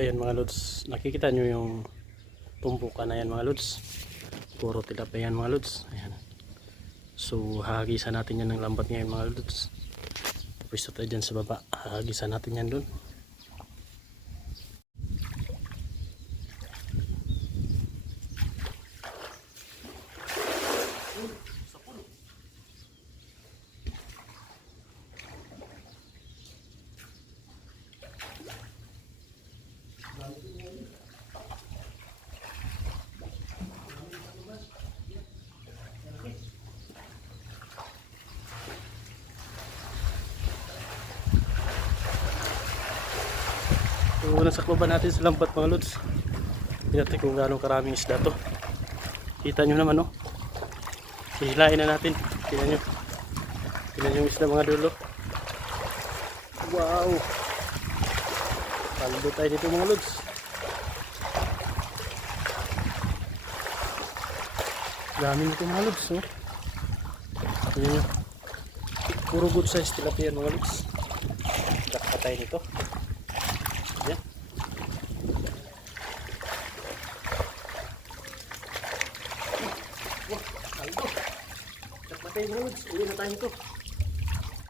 Ayan mga lods, nakikita nyo yung tumpukan na yan mga lods. Puro tilapia yan mga lods. Ayan. So hahagisan natin yan ng lambat ngayon mga lods. Pwesto tayo dyan sa baba, hahagisan natin yan dun. So nasakloban natin sa lambat mga lods. Tingnan kung gaano karaming isda to. Kita nyo naman no. Hihilain na natin. Tingnan nyo. Tingnan yung isda mga dulo. Wow. Paldo tayo dito mga lods. Dami nito mga lods. No? Tingnan nyo. Puro good size tilapia mga lods. Dakpa tayo nito. Yan. Wah, kaldo. Dakpa tayo mga lods. Uwi na tayo nito.